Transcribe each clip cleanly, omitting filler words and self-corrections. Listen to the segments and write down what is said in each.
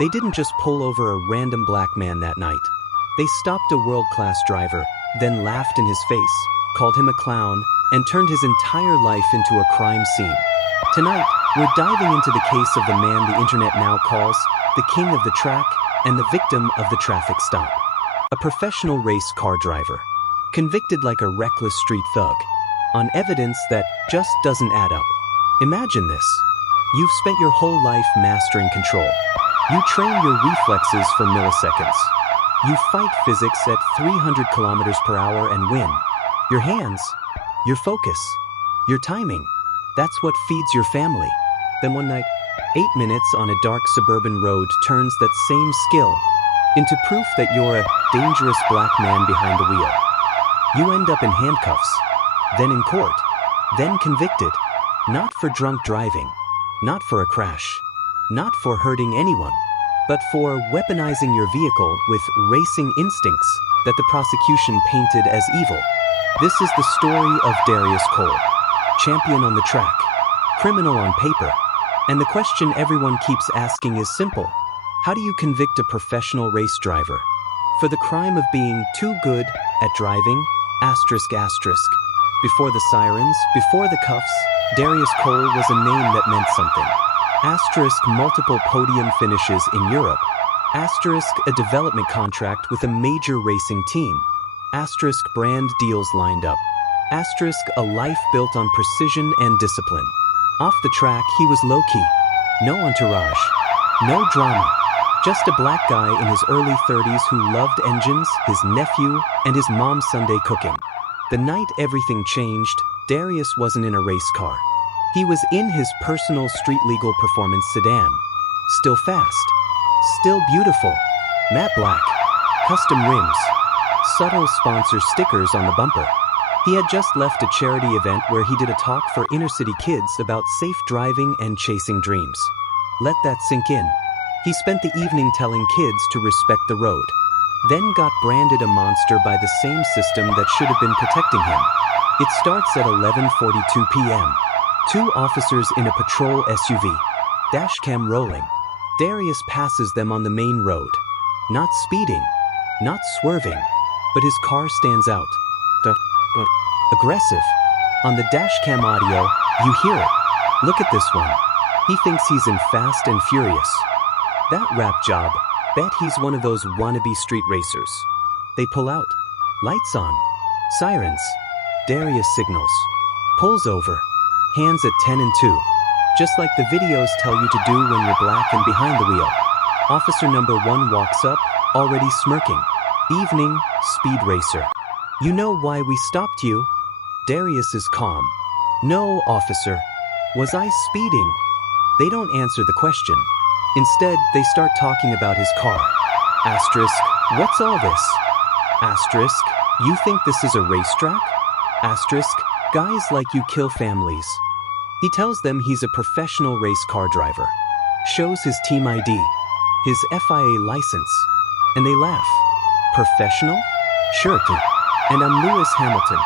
They didn't just pull over a random black man that night. They stopped a world-class driver, then laughed in his face, called him a clown, and turned his entire life into a crime scene. Tonight, we're diving into the case of the man the internet now calls the king of the track and the victim of the traffic stop. A professional race car driver, convicted like a reckless street thug, on evidence that just doesn't add up. Imagine this. You've spent your whole life mastering control. You train your reflexes for milliseconds. You fight physics at 300 kilometers per hour and win. Your hands, your focus, your timing, that's what feeds your family. Then one night, 8 minutes on a dark suburban road turns that same skill into proof that you're a dangerous black man behind the wheel. You end up in handcuffs, then in court, then convicted, not for drunk driving, not for a crash, not for hurting anyone, but for weaponizing your vehicle with racing instincts that the prosecution painted as evil. This is the story of Darius Cole, champion on the track, criminal on paper, and the question everyone keeps asking is simple. How do you convict a professional race driver for the crime of being too good at driving? Before the sirens, before the cuffs, Darius Cole was a name that meant something. Multiple podium finishes in Europe. A development contract with a major racing team. Brand deals lined up. A life built on precision and discipline. Off the track, he was low-key. No entourage. No drama. Just a black guy in his early 30s who loved engines, his nephew, and his mom's Sunday cooking. The night everything changed, Darius wasn't in a race car. He was in his personal street-legal performance sedan. Still fast. Still beautiful. Matte black. Custom rims. Subtle sponsor stickers on the bumper. He had just left a charity event where he did a talk for inner-city kids about safe driving and chasing dreams. Let that sink in. He spent the evening telling kids to respect the road, then got branded a monster by the same system that should have been protecting him. It starts at 11:42 p.m. 2 officers in a patrol SUV. Dashcam rolling. Darius passes them on the main road. Not speeding, not swerving, but his car stands out. Aggressive. On the dashcam audio, you hear it. Look at this one. He thinks he's in Fast and Furious. That rap job, bet he's one of those wannabe street racers. They pull out. Lights on. Sirens. Darius signals. Pulls over. Hands at 10 and 2. Just like the videos tell you to do when you're black and behind the wheel. Officer number 1 walks up, already smirking. Evening, speed racer. You know why we stopped you? Darius is calm. No, officer. Was I speeding? They don't answer the question. Instead, they start talking about his car. What's all this? You think this is a racetrack? Guys like you kill families. He tells them he's a professional race car driver. Shows his team ID, his FIA license, and they laugh. Professional? Sure. And I'm Lewis Hamilton.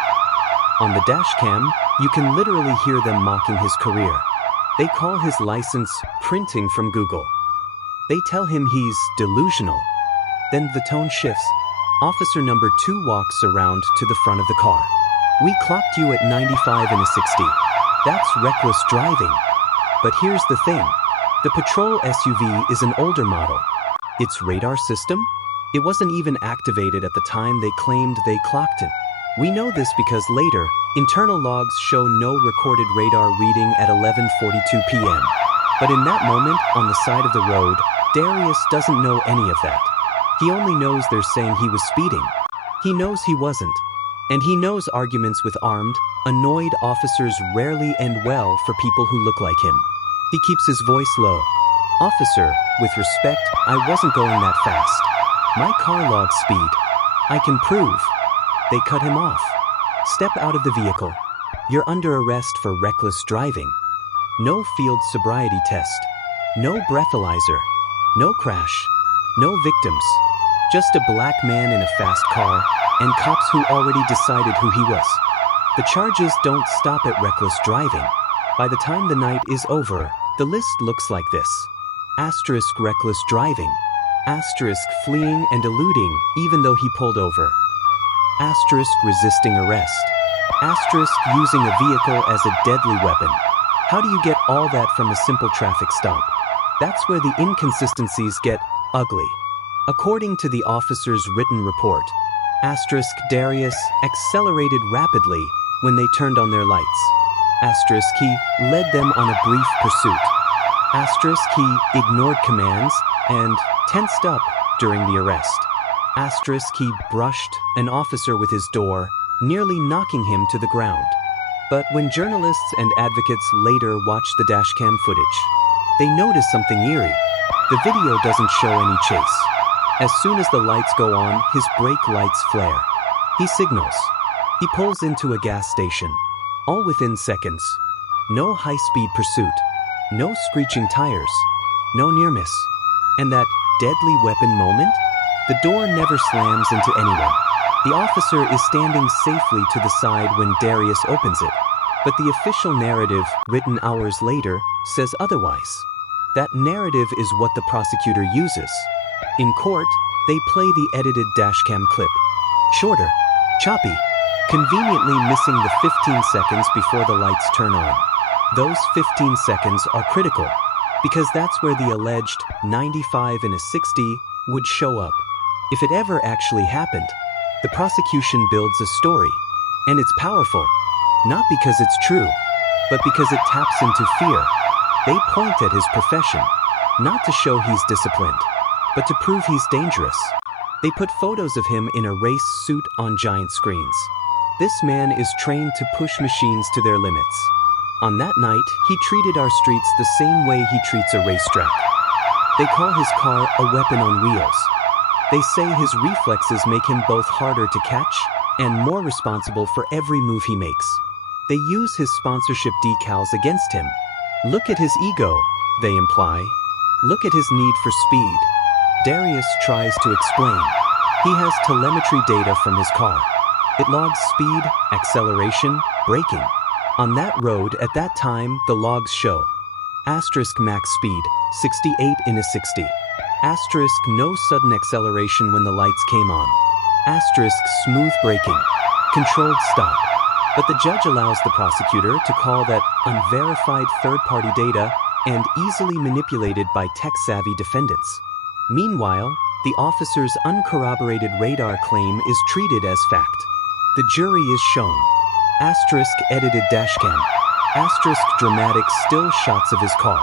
On the dashcam, you can literally hear them mocking his career. They call his license printing from Google. They tell him he's delusional. Then the tone shifts. Officer number 2 walks around to the front of the car. We clocked you at 95 and a 60. That's reckless driving. But here's the thing. The patrol SUV is an older model. Its radar system? It wasn't even activated at the time they claimed they clocked it. We know this because later, internal logs show no recorded radar reading at 11:42 p.m. But in that moment, on the side of the road, Darius doesn't know any of that. He only knows they're saying he was speeding. He knows he wasn't. And he knows arguments with armed, annoyed officers rarely end well for people who look like him. He keeps his voice low. Officer, with respect, I wasn't going that fast. My car logs speed. I can prove. They cut him off. Step out of the vehicle. You're under arrest for reckless driving. No field sobriety test. No breathalyzer. No crash. No victims. Just a black man in a fast car, and cops who already decided who he was. The charges don't stop at reckless driving. By the time the night is over, the list looks like this. Asterisk reckless driving. Asterisk fleeing and eluding even though he pulled over. Asterisk resisting arrest. Asterisk using a vehicle as a deadly weapon. How do you get all that from a simple traffic stop? That's where the inconsistencies get ugly. According to the officer's written report, asterisk Darius accelerated rapidly when they turned on their lights. Asterisk he led them on a brief pursuit. Asterisk he ignored commands and tensed up during the arrest. Asterisk he brushed an officer with his door, nearly knocking him to the ground. But when journalists and advocates later watched the dashcam footage, they noticed something eerie. The video doesn't show any chase. As soon as the lights go on, his brake lights flare. He signals. He pulls into a gas station. All within seconds. No high-speed pursuit. No screeching tires. No near miss. And that deadly weapon moment? The door never slams into anyone. The officer is standing safely to the side when Darius opens it. But the official narrative, written hours later, says otherwise. That narrative is what the prosecutor uses. In court, they play the edited dashcam clip. Shorter, choppy, conveniently missing the 15 seconds before the lights turn on. Those 15 seconds are critical, because that's where the alleged 95 in a 60 would show up. If it ever actually happened, the prosecution builds a story, and it's powerful, not because it's true, but because it taps into fear. They point at his profession, not to show he's disciplined, but to prove he's dangerous. They put photos of him in a race suit on giant screens. This man is trained to push machines to their limits. On that night, he treated our streets the same way he treats a racetrack. They call his car a weapon on wheels. They say his reflexes make him both harder to catch and more responsible for every move he makes. They use his sponsorship decals against him. Look at his ego, they imply. Look at his need for speed. Darius tries to explain. He has telemetry data from his car. It logs speed, acceleration, braking. On that road at that time, the logs show. Asterisk max speed, 68 in a 60. Asterisk no sudden acceleration when the lights came on. Asterisk smooth braking. Controlled stop. But the judge allows the prosecutor to call that unverified third-party data and easily manipulated by tech-savvy defendants. Meanwhile, the officer's uncorroborated radar claim is treated as fact. The jury is shown. Asterisk edited dashcam. Asterisk dramatic still shots of his car.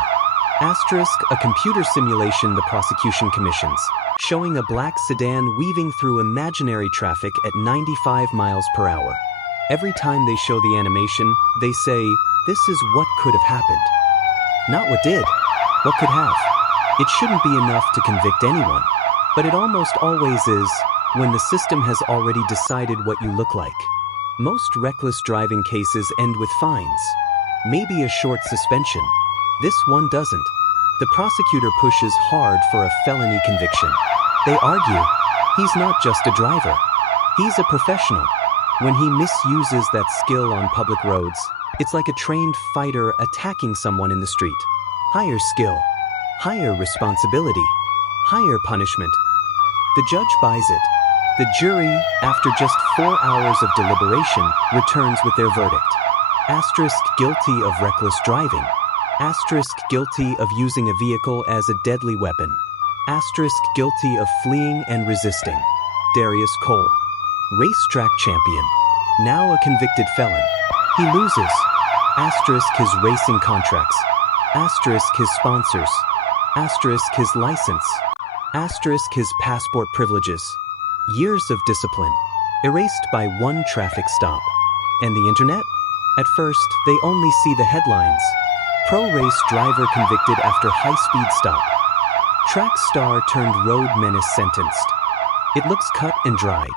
Asterisk a computer simulation the prosecution commissions, showing a black sedan weaving through imaginary traffic at 95 miles per hour. Every time they show the animation, they say, this is what could have happened. Not what did. What could have. It shouldn't be enough to convict anyone. But it almost always is, when the system has already decided what you look like. Most reckless driving cases end with fines. Maybe a short suspension. This one doesn't. The prosecutor pushes hard for a felony conviction. They argue, he's not just a driver. He's a professional. When he misuses that skill on public roads, it's like a trained fighter attacking someone in the street. Higher skill, higher responsibility, higher punishment. The judge buys it. The jury, after just 4 hours of deliberation, returns with their verdict. Asterisk guilty of reckless driving. Asterisk guilty of using a vehicle as a deadly weapon. Asterisk guilty of fleeing and resisting. Darius Cole, racetrack champion, now a convicted felon. He loses. Asterisk his racing contracts. Asterisk his sponsors. Asterisk his license. Asterisk his passport privileges. Years of discipline, erased by one traffic stop. And the internet? At first, they only see the headlines. Pro race driver convicted after high-speed stop. Track star turned road menace sentenced. It looks cut and dried,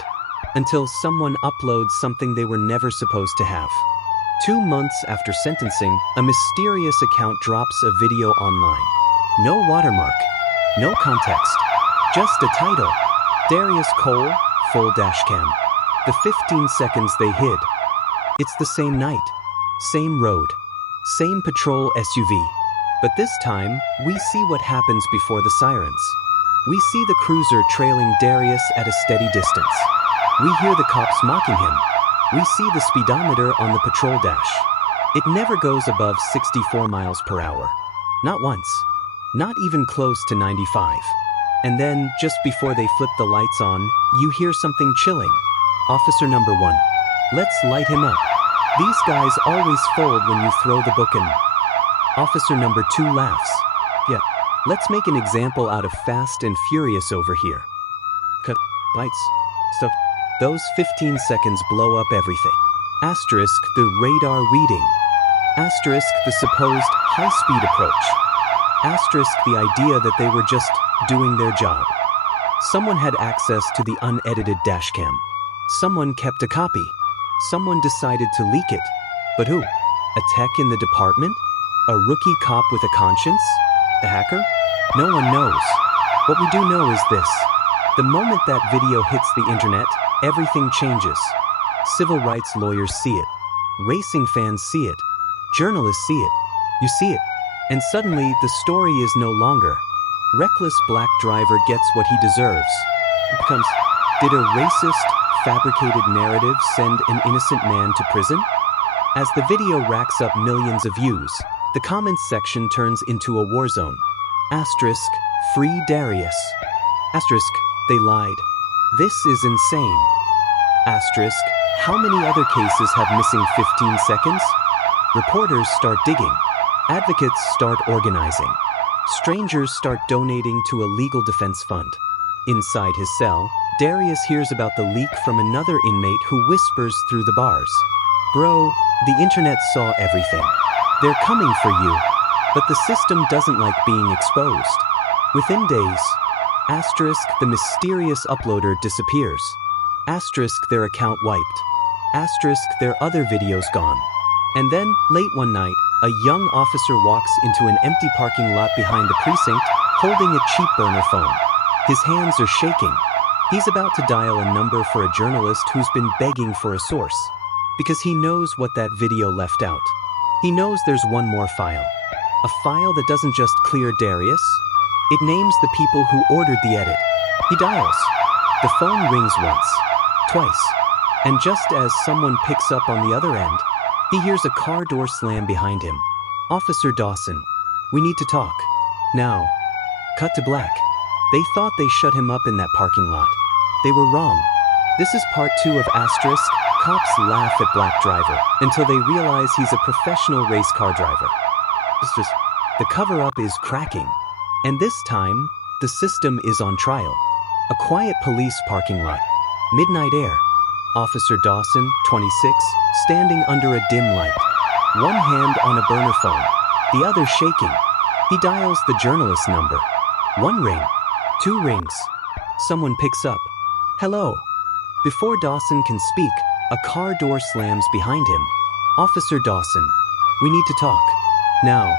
until someone uploads something they were never supposed to have. 2 months after sentencing, a mysterious account drops a video online. No watermark, no context, just a title. Darius Cole, full dashcam. The 15 seconds they hid. It's the same night, same road, same patrol SUV. But this time, we see what happens before the sirens. We see the cruiser trailing Darius at a steady distance. We hear the cops mocking him. We see the speedometer on the patrol dash. It never goes above 64 miles per hour. Not once. Not even close to 95. And then, just before they flip the lights on, you hear something chilling. Officer number 1. Let's light him up. These guys always fold when you throw the book in. Officer number 2 laughs. Yeah, let's make an example out of Fast and Furious over here. Cut, bites, stuff. Those 15 seconds blow up everything. Asterisk the radar reading. Asterisk the supposed high-speed approach. Asterisk the idea that they were just doing their job. Someone had access to the unedited dashcam. Someone kept a copy. Someone decided to leak it. But who? A tech in the department? A rookie cop with a conscience? A hacker? No one knows. What we do know is this. The moment that video hits the internet, everything changes. Civil rights lawyers see it. Racing fans see it. Journalists see it. You see it. And suddenly, the story is no longer. Reckless black driver gets what he deserves. It becomes, did a racist, fabricated narrative send an innocent man to prison? As the video racks up millions of views, the comments section turns into a war zone. Asterisk, free Darius. Asterisk, they lied. This is insane. Asterisk, how many other cases have missing 15 seconds? Reporters start digging. Advocates start organizing. Strangers start donating to a legal defense fund. Inside his cell, Darius hears about the leak from another inmate who whispers through the bars. Bro, the internet saw everything. They're coming for you. But the system doesn't like being exposed. Within days, asterisk the mysterious uploader disappears. Asterisk their account wiped. Asterisk their other videos gone. And then, late one night, a young officer walks into an empty parking lot behind the precinct, holding a cheap burner phone. His hands are shaking. He's about to dial a number for a journalist who's been begging for a source. Because he knows what that video left out. He knows there's one more file. A file that doesn't just clear Darius. It names the people who ordered the edit. He dials. The phone rings once. Twice. And just as someone picks up on the other end, he hears a car door slam behind him. Officer Dawson, we need to talk. Now. Cut to black. They thought they shut him up in that parking lot. They were wrong. This is part 2 of asterisk, cops laugh at black driver until they realize he's a professional race car driver. It's just, the cover-up is cracking. And this time, the system is on trial. A quiet police parking lot. Midnight air. Officer Dawson, 26, standing under a dim light. One hand on a burner phone, the other shaking. He dials the journalist number. 1 ring. 2 rings. Someone picks up. Hello. Before Dawson can speak, a car door slams behind him. Officer Dawson, we need to talk. Now.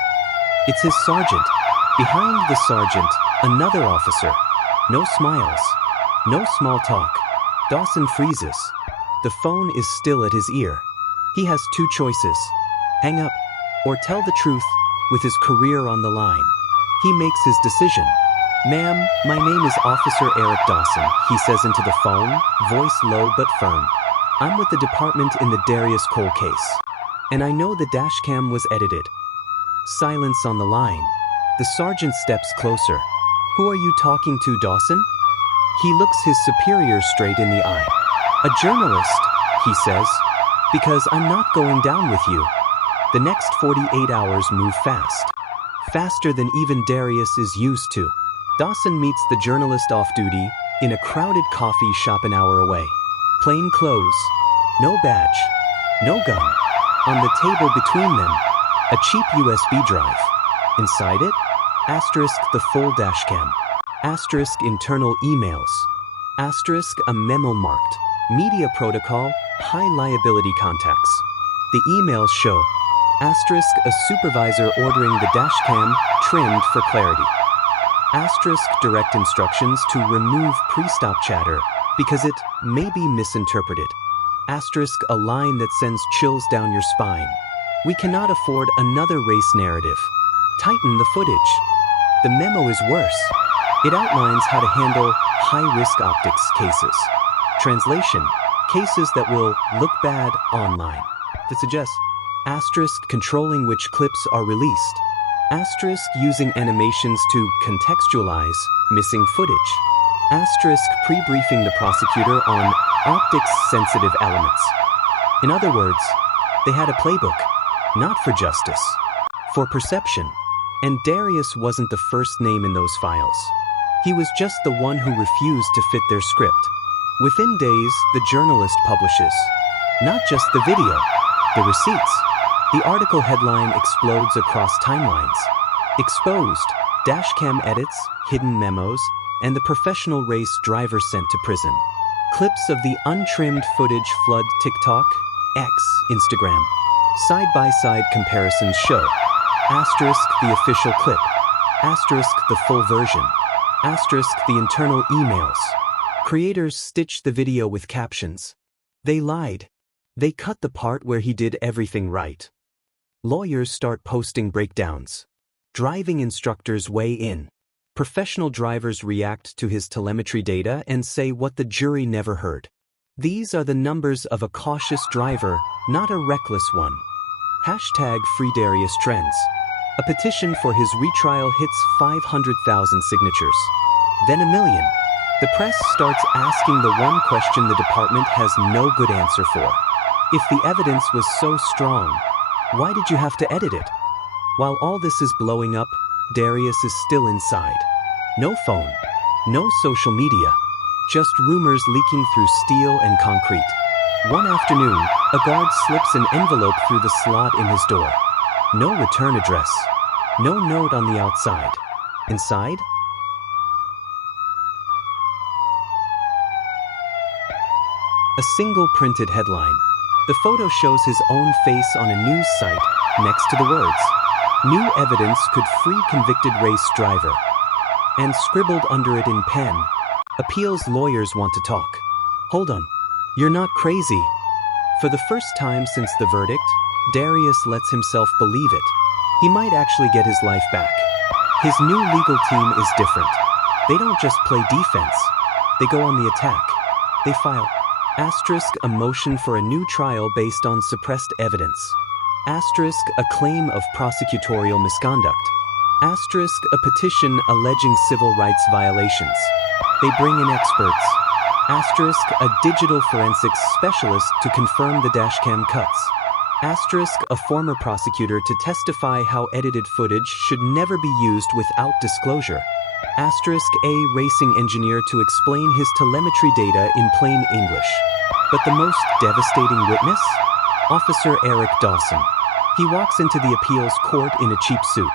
It's his sergeant. Behind the sergeant, another officer. No smiles. No small talk. Dawson freezes. The phone is still at his ear. He has 2 choices. Hang up, or tell the truth, with his career on the line. He makes his decision. Ma'am, my name is Officer Eric Dawson, he says into the phone, voice low but firm. I'm with the department in the Darius Cole case. And I know the dashcam was edited. Silence on the line. The sergeant steps closer. Who are you talking to, Dawson? He looks his superior straight in the eye. A journalist, he says, because I'm not going down with you. The next 48 hours move fast. Faster than even Darius is used to. Dawson meets the journalist off duty in a crowded coffee shop an hour away. Plain clothes. No badge. No gun. On the table between them, a cheap USB drive. Inside it, asterisk the full dashcam. Asterisk internal emails. Asterisk a memo marked. Media protocol, high liability contacts. The emails show. Asterisk a supervisor ordering the dashcam trimmed for clarity. Asterisk direct instructions to remove pre-stop chatter because it may be misinterpreted. Asterisk a line that sends chills down your spine. We cannot afford another race narrative. Tighten the footage. The memo is worse. It outlines how to handle high-risk optics cases. Translation: cases that will look bad online. That suggests asterisk controlling which clips are released. Asterisk using animations to contextualize missing footage. Asterisk pre-briefing the prosecutor on optics-sensitive elements. In other words, they had a playbook, not for justice, for perception. And Darius wasn't the first name in those files. He was just the one who refused to fit their script. Within days, the journalist publishes not just the video, the receipts. The article headline explodes across timelines. Exposed, dashcam edits, hidden memos, and the professional race driver sent to prison. Clips of the untrimmed footage flood TikTok, X, Instagram. Side-by-side comparisons show asterisk the official clip, asterisk the full version, asterisk the internal emails. Creators stitched the video with captions. They lied. They cut the part where he did everything right. Lawyers start posting breakdowns. Driving instructors weigh in. Professional drivers react to his telemetry data and say what the jury never heard. These are the numbers of a cautious driver, not a reckless one. Hashtag #FreeDariusTrends. A petition for his retrial hits 500,000 signatures. Then 1 million. The press starts asking the one question the department has no good answer for. If the evidence was so strong, why did you have to edit it? While all this is blowing up, Darius is still inside. No phone, no social media, just rumors leaking through steel and concrete. One afternoon, a guard slips an envelope through the slot in his door. No return address. No note on the outside. Inside? A single printed headline. The photo shows his own face on a news site, next to the words, "New evidence could free convicted race driver." And scribbled under it in pen, "Appeals lawyers want to talk." Hold on. You're not crazy. For the first time since the verdict, Darius lets himself believe it. He might actually get his life back. His new legal team is different. They don't just play defense. They go on the attack. They file asterisk a motion for a new trial based on suppressed evidence. Asterisk a claim of prosecutorial misconduct. Asterisk a petition alleging civil rights violations. They bring in experts. Asterisk a digital forensics specialist to confirm the dashcam cuts. Asterisk a former prosecutor to testify how edited footage should never be used without disclosure. Asterisk a racing engineer to explain his telemetry data in plain English. But the most devastating witness? Officer Eric Dawson. He walks into the appeals court in a cheap suit.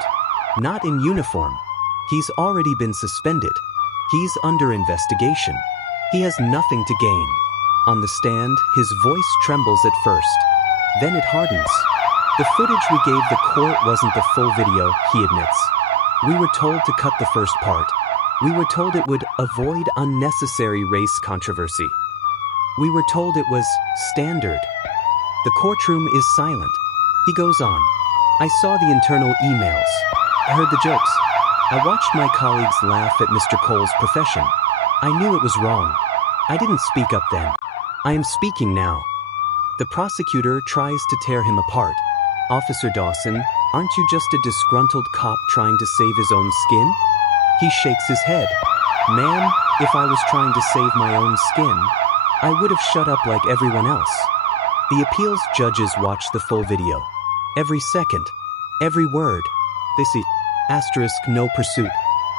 Not in uniform. He's already been suspended. He's under investigation. He has nothing to gain. On the stand, his voice trembles at first. Then it hardens. The footage we gave the court wasn't the full video, he admits. We were told to cut the first part. We were told it would avoid unnecessary race controversy. We were told it was standard. The courtroom is silent. He goes on. I saw the internal emails. I heard the jokes. I watched my colleagues laugh at Mr. Cole's profession. I knew it was wrong. I didn't speak up then. I am speaking now. The prosecutor tries to tear him apart. Officer Dawson, aren't you just a disgruntled cop trying to save his own skin? He shakes his head. Ma'am, if I was trying to save my own skin, I would have shut up like everyone else. The appeals judges watch the full video. Every second, every word. They see asterisk no pursuit,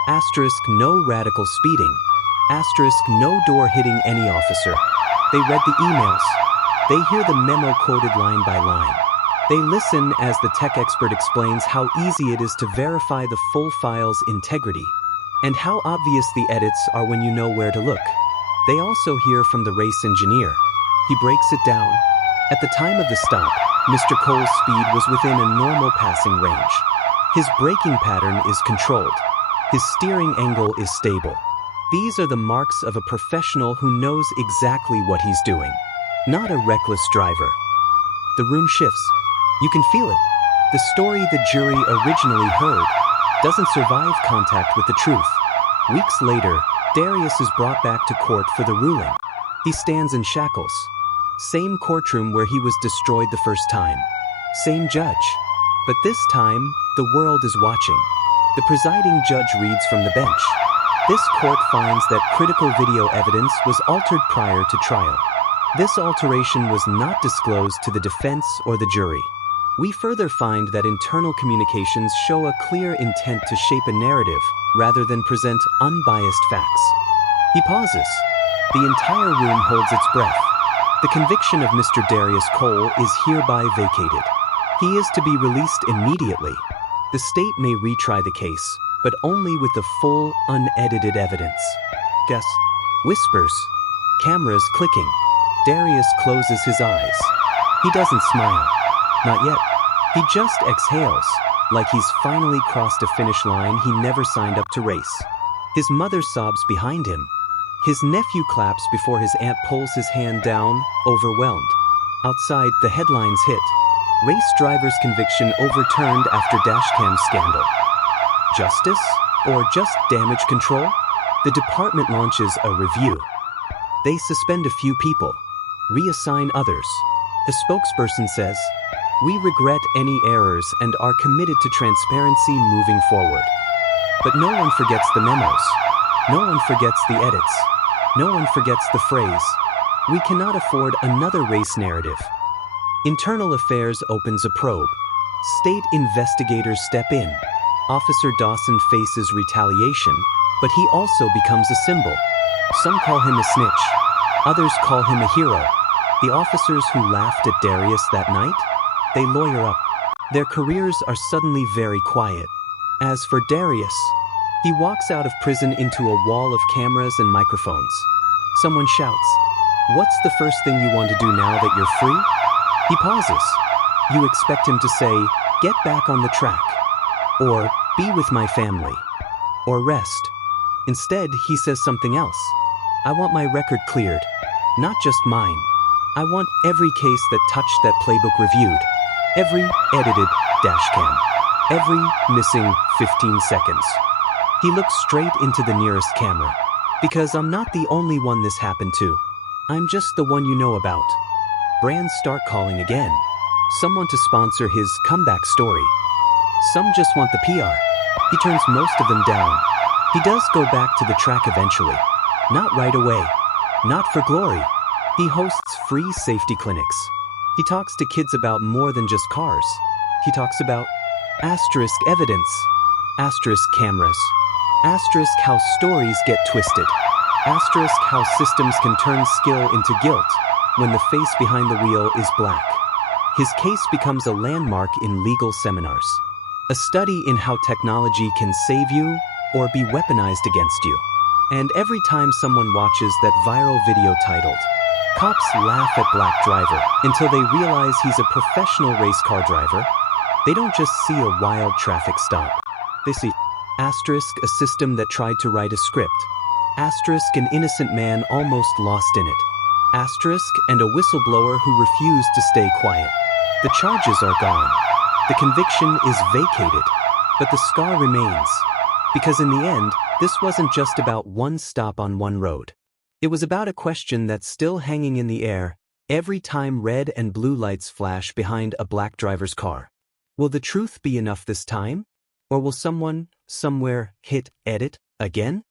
asterisk no radical speeding, asterisk no door hitting any officer. They read the emails. They hear the memo quoted line by line. They listen as the tech expert explains how easy it is to verify the full file's integrity, and how obvious the edits are when you know where to look. They also hear from the race engineer. He breaks it down. At the time of the stop, Mr. Cole's speed was within a normal passing range. His braking pattern is controlled. His steering angle is stable. These are the marks of a professional who knows exactly what he's doing. Not a reckless driver. The room shifts. You can feel it. The story the jury originally heard doesn't survive contact with the truth. Weeks later, Darius is brought back to court for the ruling. He stands in shackles. Same courtroom where he was destroyed the first time. Same judge. But this time, the world is watching. The presiding judge reads from the bench. This court finds that critical video evidence was altered prior to trial. This alteration was not disclosed to the defense or the jury. We further find that internal communications show a clear intent to shape a narrative rather than present unbiased facts. He pauses. The entire room holds its breath. The conviction of Mr. Darius Cole is hereby vacated. He is to be released immediately. The state may retry the case, but only with the full, unedited evidence. Guess. Whispers. Cameras clicking. Darius closes his eyes. He doesn't smile. Not yet. He just exhales, like he's finally crossed a finish line he never signed up to race. His mother sobs behind him. His nephew claps before his aunt pulls his hand down, overwhelmed. Outside, the headlines hit. Race driver's conviction overturned after dashcam scandal. Justice? Or just damage control? The department launches a review. They suspend a few people, reassign others. A spokesperson says, "We regret any errors and are committed to transparency moving forward." But no one forgets the memos. No one forgets the edits. No one forgets the phrase, "We cannot afford another race narrative." Internal Affairs opens a probe. State investigators step in. Officer Dawson faces retaliation, but he also becomes a symbol. Some call him a snitch. Others call him a hero. The officers who laughed at Darius that night, they lawyer up. Their careers are suddenly very quiet. As for Darius, he walks out of prison into a wall of cameras and microphones. Someone shouts, "What's the first thing you want to do now that you're free?" He pauses. You expect him to say, "Get back on the track," or "Be with my family," or "Rest." Instead, he says something else. "I want my record cleared. Not just mine. I want every case that touched that playbook reviewed. Every edited dashcam. Every missing 15 seconds." He looks straight into the nearest camera. "Because I'm not the only one this happened to. I'm just the one you know about." Brands start calling again. Someone to sponsor his comeback story. Some just want the PR. He turns most of them down. He does go back to the track eventually. Not right away. Not for glory. He hosts free safety clinics. He talks to kids about more than just cars. He talks about asterisk evidence, asterisk cameras, asterisk how stories get twisted, asterisk how systems can turn skill into guilt when the face behind the wheel is black. His case becomes a landmark in legal seminars. A study in how technology can save you or be weaponized against you. And every time someone watches that viral video titled, "Cops Laugh at Black Driver," until they realize he's a professional race car driver, they don't just see a wild traffic stop. They see asterisk a system that tried to write a script, asterisk an innocent man almost lost in it, asterisk and a whistleblower who refused to stay quiet. The charges are gone. The conviction is vacated, but the scar remains. Because in the end, this wasn't just about one stop on one road. It was about a question that's still hanging in the air every time red and blue lights flash behind a black driver's car. Will the truth be enough this time? Or will someone, somewhere, hit edit again?